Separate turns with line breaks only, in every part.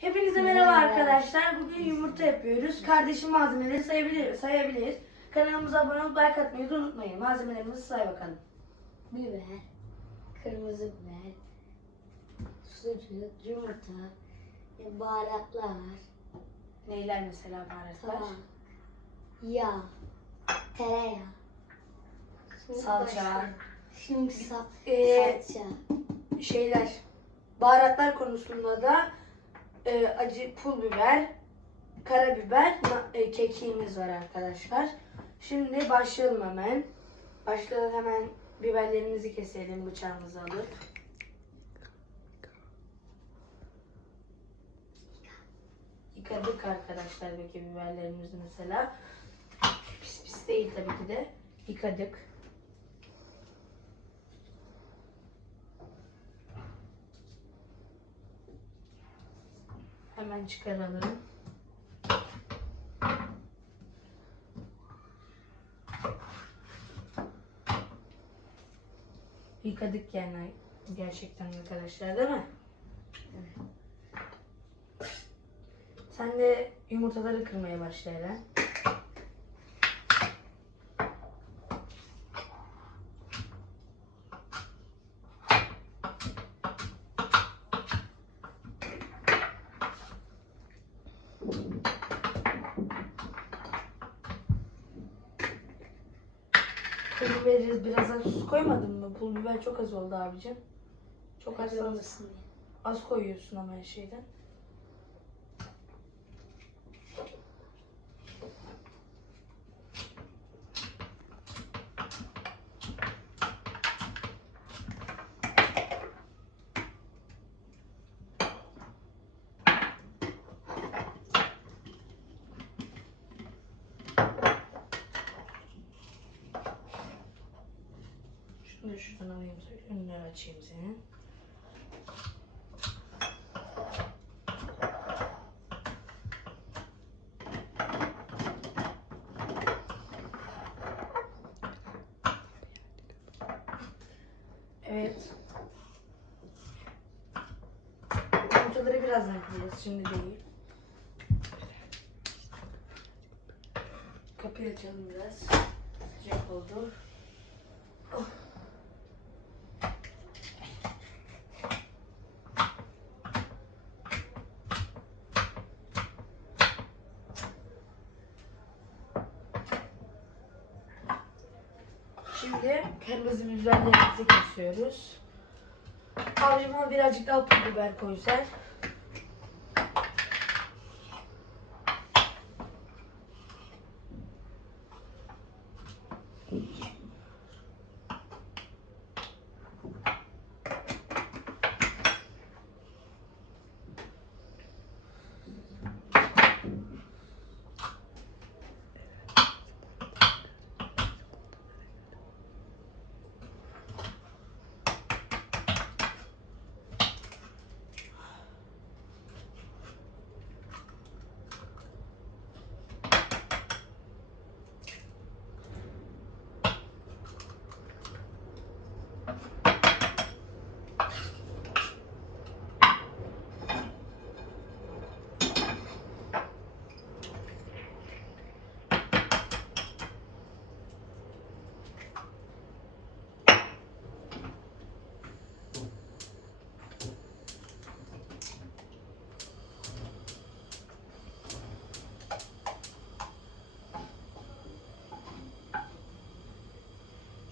Hepinize merhaba arkadaşlar. Bugün yumurta yapıyoruz. Kardeşim malzemeleri sayabilir, sayabiliriz. Kanalımıza abone olup like atmayı da unutmayın. Malzemelerimizi say bakalım.
biber, kırmızı biber, sucuk, yumurta, e, baharatlar,
Neyler mesela baharatlar?
tavuk, yağ, tereyağı,
Salça.
Şimdi sa
Ee,
salça,
Şeyler. Baharatlar konusunda da e, acı pul biber, karabiber, e, kekiğimiz var arkadaşlar. Şimdi başlayalım hemen. Başlayalım hemen biberlerimizi keselim bıçağımızı alıp. Yıkadık arkadaşlar belki biberlerimizi mesela. Pis pis değil tabii ki de. Yıkadık. Hemen çıkaralım. Yıkadık yani gerçekten arkadaşlar değil mi? Sen de yumurtaları kırmaya başla Eren. Pul biberi biraz az su koymadın mı? Pul biber çok az oldu abicim. Çok az az, az koyuyorsun ama her şeyden. Şunu da şuradan alayım. Önünü açayım senin. Evet. Şimdi değil. Kapıyı açalım biraz. Sıcak oldu. Şimdi kırmızı biberlerimizi kesiyoruz. Avcuma birazcık daha pul biber koysak.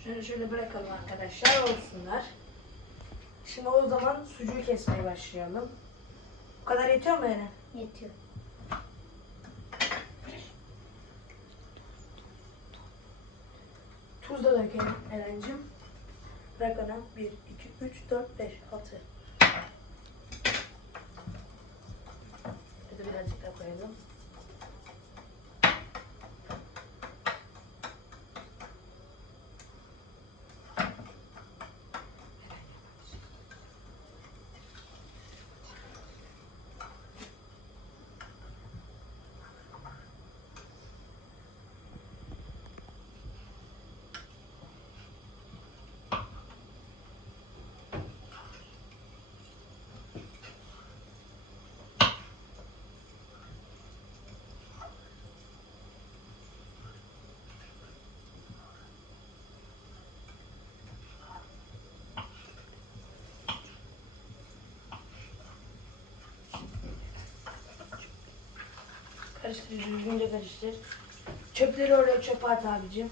Şöyle şöyle bırakalım arkadaşlar olsunlar. Şimdi o zaman sucuğu kesmeye başlayalım. Bu kadar yetiyor mu Eren?
Yetiyor.
Tuz da dökelim Eren'cim. Bırak ona. 1, 2, 3, 4, 5, 6. Bir de birazcık daha koyalım. Karıştır, düzgünce karıştır. Çöpleri oraya çöpe at abicim.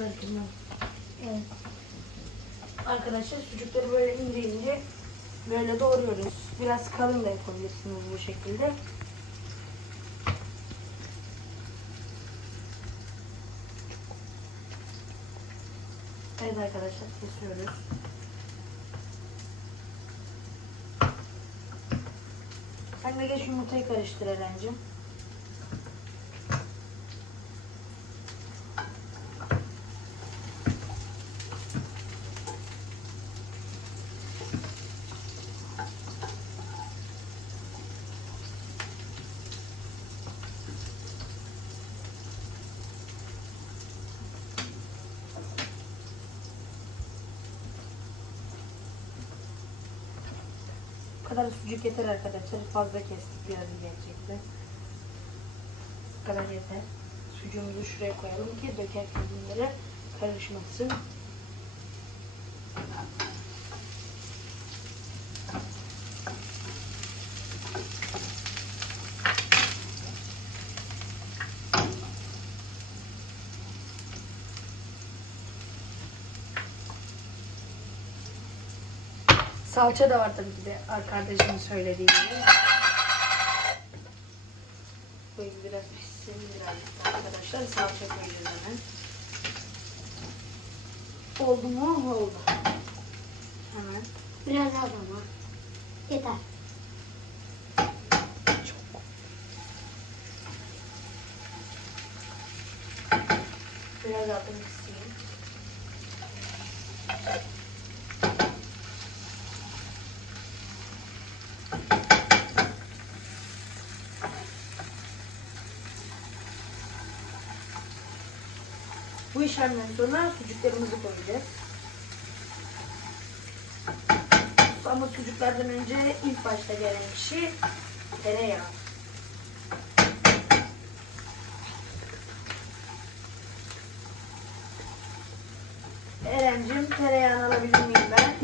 Kırma?
Evet.
Arkadaşlar sucukları böyle ince ince böyle doğruyoruz. Biraz kalın da yapabilirsiniz bu şekilde. Evet arkadaşlar kesiyoruz. Sen de geç yumurtayı karıştır Eren'cim. Kadar sucuk yeter arkadaşlar. Fazla kestik biraz gerçekten. Bu kadar yeter. Sucuğumuzu şuraya koyalım ki dökerken bunları karışmasın. Salça da var tabii ki de arkadaşımın söylediği gibi. Böyle biraz pişsin biraz arkadaşlar. Salça koyacağız hemen. Oldu mu? Oldu. Hemen.
Biraz az ama. Yeter.
Biraz altını Bu işlemden sonra sucuklarımızı koyacağız. Ama sucuklardan önce ilk başta gelen kişi tereyağı. Eren'cim tereyağını alabilir miyim ben?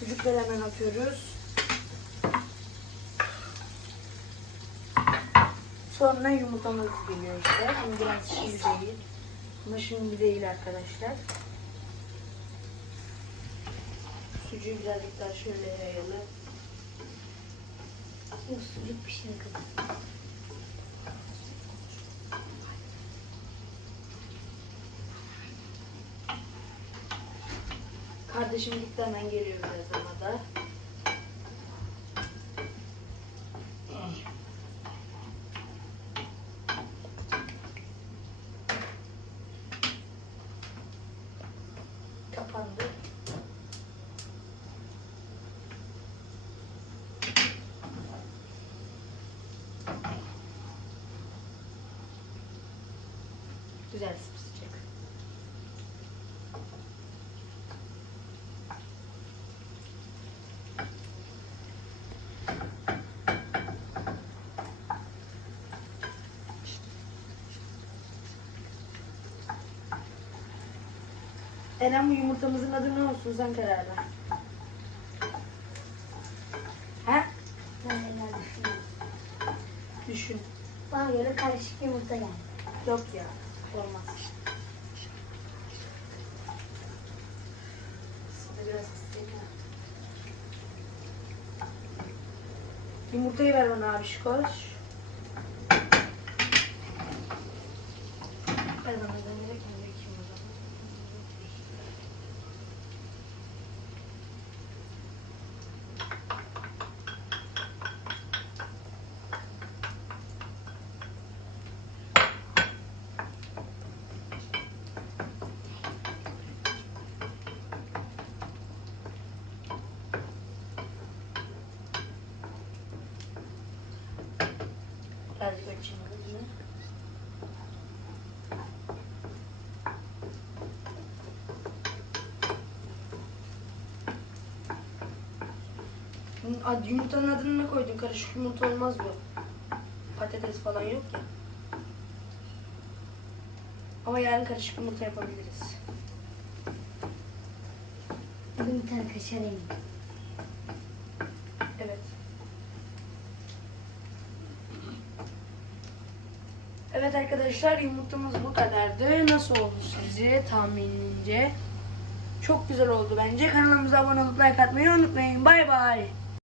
Sucukları hemen atıyoruz. Sonra yumurtamız geliyor işte. Ama biraz şimdi değil. Ama şimdi değil arkadaşlar. Sucuğu birazcık daha şöyle yayalım.
Bu sucuk pişene kadar.
Kardeşim gitti hemen geliyor biraz ama da. Kapandı. Güzel sıcak. Eren bu yumurtamızın adı ne olsun sen karar ver. He?
Neler düşünüyorum.
Düşün.
Bana göre karışık yumurta geldi.
Yok ya. Olmaz. Şimdi biraz. Yumurtayı ver bana abi koş. Ver bana ben Pergoçumuzu. Ad, yumurtanın adını ne koydun? Karışık yumurta olmaz bu. Patates falan yok ya. Ama yarın karışık yumurta yapabiliriz.
Bugün bir tane kaşar
yiyeyim. Arkadaşlar yumurtamız bu kadardı. Nasıl oldu sizce tahminince? Çok güzel oldu bence. Kanalımıza abone olup like atmayı unutmayın. Bay bay.